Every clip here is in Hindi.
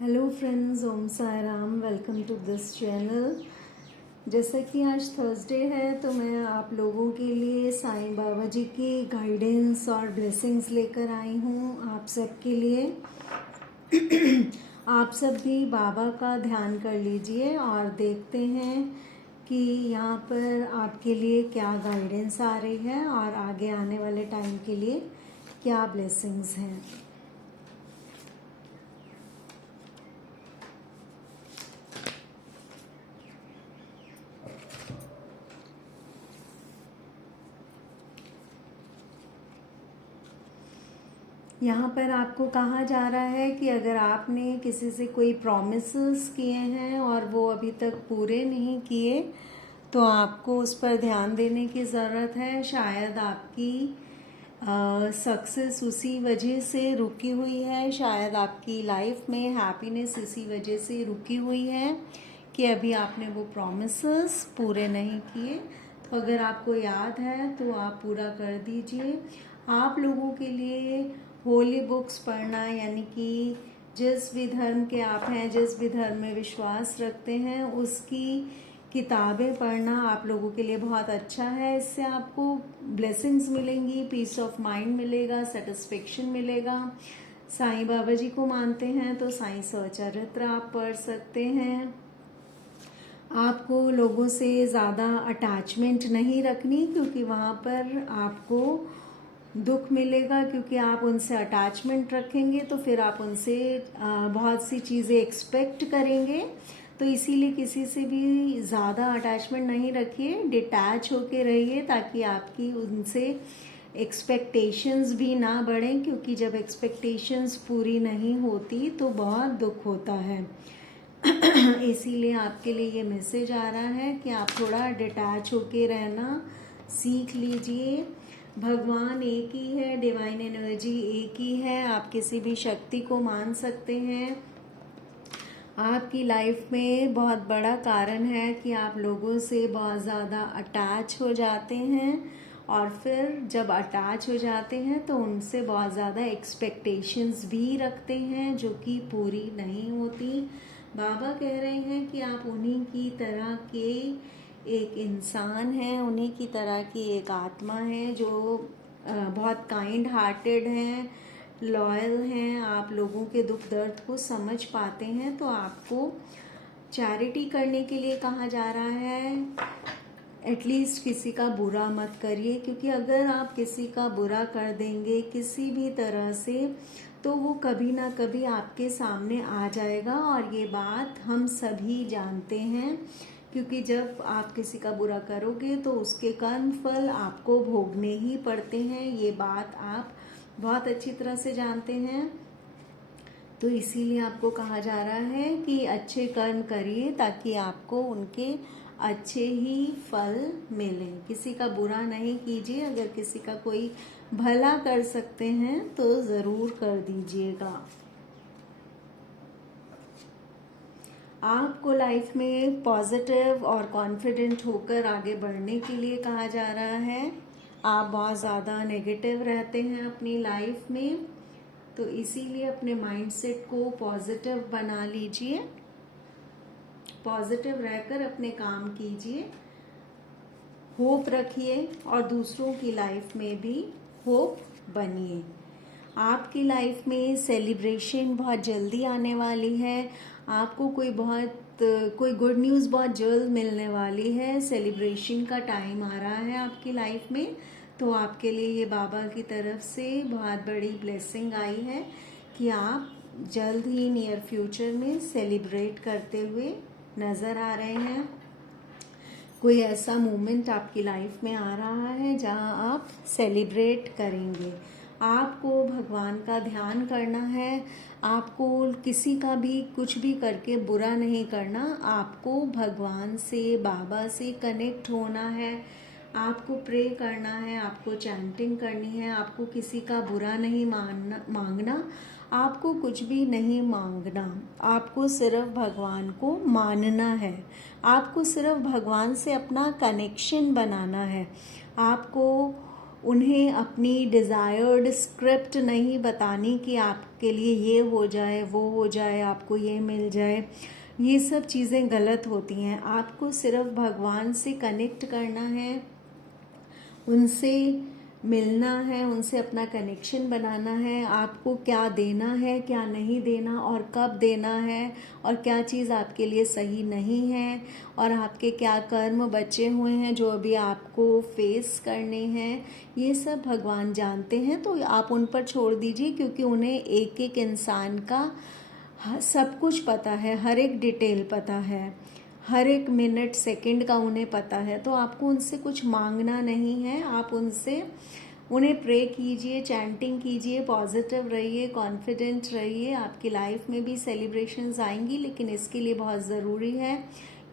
Hello friends, Om Sai Ram. Welcome to this channel. जैसा कि आज थर्सडे है तो मैं आप लोगों के लिए साईं बाबा जी की गाइडेंस और ब्लेसिंग्स लेकर आई हूँ आप सबके लिए। आप सब भी बाबा का ध्यान कर लीजिए और देखते हैं कि यहाँ पर आपके लिए क्या गाइडेंस आ रही है और आगे आने वाले टाइम के लिए क्या ब्लेसिंग्स हैं। यहाँ पर आपको कहा जा रहा है कि अगर आपने किसी से कोई प्रॉमिसेस किए हैं और वो अभी तक पूरे नहीं किए तो आपको उस पर ध्यान देने की ज़रूरत है। शायद आपकी सक्सेस उसी वजह से रुकी हुई है, शायद आपकी लाइफ में हैप्पीनेस इसी वजह से रुकी हुई है कि अभी आपने वो प्रॉमिसेस पूरे नहीं किए। तो अगर आपको याद है तो आप पूरा कर दीजिए। आप लोगों के लिए होली बुक्स पढ़ना, यानी कि जिस भी धर्म के आप हैं, जिस भी धर्म में विश्वास रखते हैं, उसकी किताबें पढ़ना आप लोगों के लिए बहुत अच्छा है। इससे आपको ब्लेसिंग्स मिलेंगी, पीस ऑफ माइंड मिलेगा, सेटिस्फेक्शन मिलेगा। साईं बाबा जी को मानते हैं तो साईं सचरित्र आप पढ़ सकते हैं। आपको लोगों से ज़्यादा अटैचमेंट नहीं रखनी, क्योंकि वहाँ पर आपको दुख मिलेगा, क्योंकि आप उनसे अटैचमेंट रखेंगे तो फिर आप उनसे बहुत सी चीज़ें एक्सपेक्ट करेंगे। तो इसीलिए किसी से भी ज़्यादा अटैचमेंट नहीं रखिए, डिटैच होके रहिए ताकि आपकी उनसे एक्सपेक्टेशंस भी ना बढ़ें, क्योंकि जब एक्सपेक्टेशंस पूरी नहीं होती तो बहुत दुख होता है। इसीलिए आपके लिए ये मैसेज आ रहा है कि आप थोड़ा डिटैच होके रहना सीख लीजिए। भगवान एक ही है, डिवाइन एनर्जी एक ही है। आप किसी भी शक्ति को मान सकते हैं। आपकी लाइफ में बहुत बड़ा कारण है कि आप लोगों से बहुत ज़्यादा अटैच हो जाते हैं और फिर जब अटैच हो जाते हैं तो उनसे बहुत ज़्यादा एक्सपेक्टेशंस भी रखते हैं जो कि पूरी नहीं होती। बाबा कह रहे हैं कि आप उन्हीं की तरह के एक इंसान हैं, उन्हीं की तरह की एक आत्मा है जो बहुत काइंड हार्टेड हैं, लॉयल हैं, आप लोगों के दुख दर्द को समझ पाते हैं। तो आपको चैरिटी करने के लिए कहा जा रहा है। एटलीस्ट किसी का बुरा मत करिए, क्योंकि अगर आप किसी का बुरा कर देंगे किसी भी तरह से तो वो कभी ना कभी आपके सामने आ जाएगा। और ये बात हम सभी जानते हैं, क्योंकि जब आप किसी का बुरा करोगे तो उसके कर्म फल आपको भोगने ही पड़ते हैं। ये बात आप बहुत अच्छी तरह से जानते हैं। तो इसीलिए आपको कहा जा रहा है कि अच्छे कर्म करिए ताकि आपको उनके अच्छे ही फल मिले। किसी का बुरा नहीं कीजिए। अगर किसी का कोई भला कर सकते हैं तो ज़रूर कर दीजिएगा। आपको लाइफ में पॉजिटिव और कॉन्फिडेंट होकर आगे बढ़ने के लिए कहा जा रहा है। आप बहुत ज़्यादा नेगेटिव रहते हैं अपनी लाइफ में, तो इसीलिए अपने माइंडसेट को पॉजिटिव बना लीजिए। पॉजिटिव रहकर अपने काम कीजिए, होप रखिए और दूसरों की लाइफ में भी होप बनिए। आपकी लाइफ में सेलिब्रेशन बहुत जल्दी आने वाली है। आपको कोई गुड न्यूज़ बहुत जल्द मिलने वाली है। सेलिब्रेशन का टाइम आ रहा है आपकी लाइफ में, तो आपके लिए ये बाबा की तरफ से बहुत बड़ी ब्लेसिंग आई है कि आप जल्द ही नियर फ्यूचर में सेलिब्रेट करते हुए नज़र आ रहे हैं। कोई ऐसा मोमेंट आपकी लाइफ में आ रहा है जहां आप सेलिब्रेट करेंगे। आपको भगवान का ध्यान करना है। आपको किसी का भी कुछ भी करके बुरा नहीं करना। आपको भगवान से, बाबा से कनेक्ट होना है। आपको प्रे करना है, आपको चैंटिंग करनी है। आपको किसी का बुरा नहीं मांगना। आपको कुछ भी नहीं मांगना। आपको सिर्फ भगवान को मानना है। आपको सिर्फ भगवान से अपना कनेक्शन बनाना है। आपको उन्हें अपनी डिज़ायर्ड स्क्रिप्ट नहीं बतानी कि आपके लिए ये हो जाए, वो हो जाए, आपको ये मिल जाए। ये सब चीज़ें गलत होती हैं। आपको सिर्फ भगवान से कनेक्ट करना है, उनसे मिलना है, उनसे अपना कनेक्शन बनाना है। आपको क्या देना है, क्या नहीं देना, और कब देना है, और क्या चीज़ आपके लिए सही नहीं है, और आपके क्या कर्म बचे हुए हैं जो अभी आपको फेस करने हैं, ये सब भगवान जानते हैं। तो आप उन पर छोड़ दीजिए, क्योंकि उन्हें एक एक इंसान का सब कुछ पता है, हर एक डिटेल पता है, हर एक मिनट सेकंड का उन्हें पता है। तो आपको उनसे कुछ मांगना नहीं है। आप उन्हें प्रे कीजिए, चैंटिंग कीजिए, पॉजिटिव रहिए, कॉन्फिडेंट रहिए। आपकी लाइफ में भी सेलिब्रेशंस आएंगी, लेकिन इसके लिए बहुत ज़रूरी है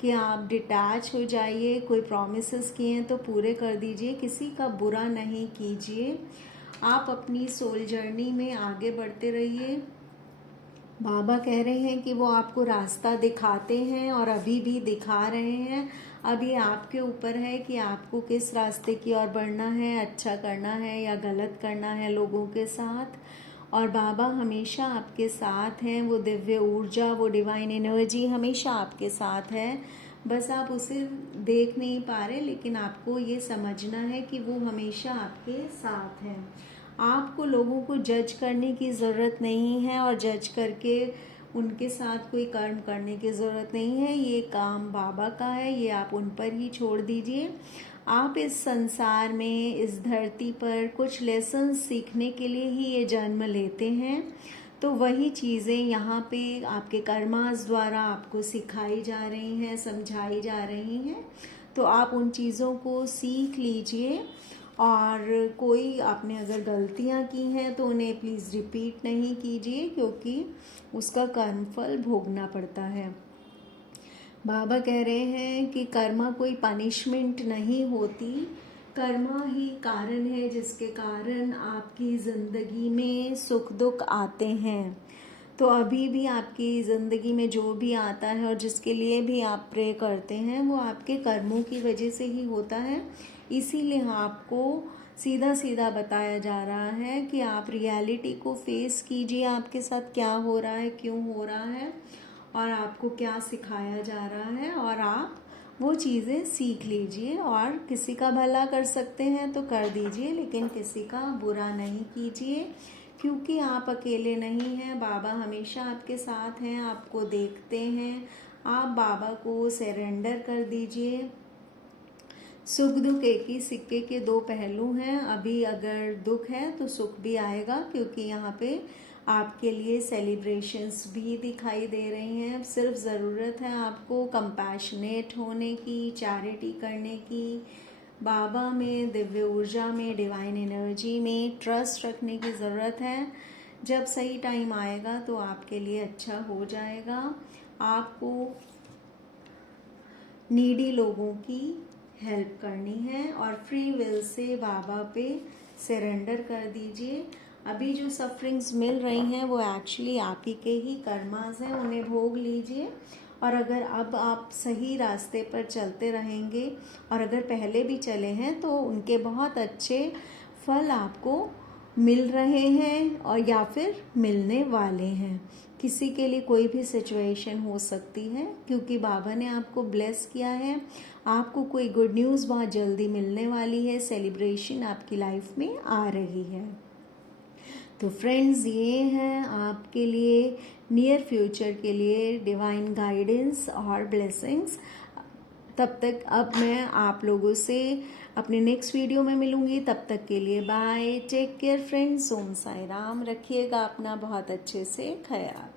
कि आप डिटैच हो जाइए। कोई प्रॉमिसेस किए हैं तो पूरे कर दीजिए, किसी का बुरा नहीं कीजिए। आप अपनी सोल जर्नी में आगे बढ़ते रहिए। बाबा कह रहे हैं कि वो आपको रास्ता दिखाते हैं और अभी भी दिखा रहे हैं। अब ये आपके ऊपर है कि आपको किस रास्ते की ओर बढ़ना है, अच्छा करना है या गलत करना है लोगों के साथ। और बाबा हमेशा आपके साथ हैं। वो दिव्य ऊर्जा, वो डिवाइन एनर्जी हमेशा आपके साथ है। बस आप उसे देख नहीं पा रहे, लेकिन आपको ये समझना है कि वो हमेशा आपके साथ हैं। आपको लोगों को जज करने की ज़रूरत नहीं है, और जज करके उनके साथ कोई कर्म करने की ज़रूरत नहीं है। ये काम बाबा का है, ये आप उन पर ही छोड़ दीजिए। आप इस संसार में, इस धरती पर कुछ लेसन सीखने के लिए ही ये जन्म लेते हैं। तो वही चीज़ें यहाँ पे आपके कर्मास द्वारा आपको सिखाई जा रही हैं, समझाई जा रही हैं। तो आप उन चीज़ों को सीख लीजिए। और कोई आपने अगर गलतियाँ की हैं तो उन्हें प्लीज़ रिपीट नहीं कीजिए, क्योंकि उसका कर्मफल भोगना पड़ता है। बाबा कह रहे हैं कि कर्मा कोई पनिशमेंट नहीं होती, कर्मा ही कारण है जिसके कारण आपकी ज़िंदगी में सुख दुख आते हैं। तो अभी भी आपकी ज़िंदगी में जो भी आता है और जिसके लिए भी आप प्रे करते हैं, वो आपके कर्मों की वजह से ही होता है। इसीलिए आपको सीधा सीधा बताया जा रहा है कि आप रियलिटी को फेस कीजिए, आपके साथ क्या हो रहा है, क्यों हो रहा है, और आपको क्या सिखाया जा रहा है, और आप वो चीज़ें सीख लीजिए। और किसी का भला कर सकते हैं तो कर दीजिए, लेकिन किसी का बुरा नहीं कीजिए, क्योंकि आप अकेले नहीं हैं। बाबा हमेशा आपके साथ हैं, आपको देखते हैं। आप बाबा को सरेंडर कर दीजिए। सुख दुख एक ही सिक्के के दो पहलू हैं। अभी अगर दुख है तो सुख भी आएगा, क्योंकि यहाँ पे आपके लिए सेलिब्रेशंस भी दिखाई दे रही हैं। सिर्फ ज़रूरत है आपको कंपैशनेट होने की, चैरिटी करने की, बाबा में, दिव्य ऊर्जा में, डिवाइन एनर्जी में ट्रस्ट रखने की ज़रूरत है। जब सही टाइम आएगा तो आपके लिए अच्छा हो जाएगा। आपको नीडी लोगों की हेल्प करनी है और फ्री विल से बाबा पे सरेंडर कर दीजिए। अभी जो सफरिंग्स मिल रही हैं वो एक्चुअली आप ही के ही कर्मास हैं, उन्हें भोग लीजिए। और अगर अब आप सही रास्ते पर चलते रहेंगे, और अगर पहले भी चले हैं, तो उनके बहुत अच्छे फल आपको मिल रहे हैं और या फिर मिलने वाले हैं। किसी के लिए कोई भी सिचुएशन हो सकती है, क्योंकि बाबा ने आपको ब्लेस किया है। आपको कोई गुड न्यूज़ बहुत जल्दी मिलने वाली है, सेलिब्रेशन आपकी लाइफ में आ रही है। तो फ्रेंड्स, ये हैं आपके लिए नियर फ्यूचर के लिए डिवाइन गाइडेंस और ब्लेसिंग्स। तब तक अब मैं आप लोगों से अपने नेक्स्ट वीडियो में मिलूंगी। तब तक के लिए bye, take care friends, Om Sai Ram. रखिएगा अपना बहुत अच्छे से ख्याल।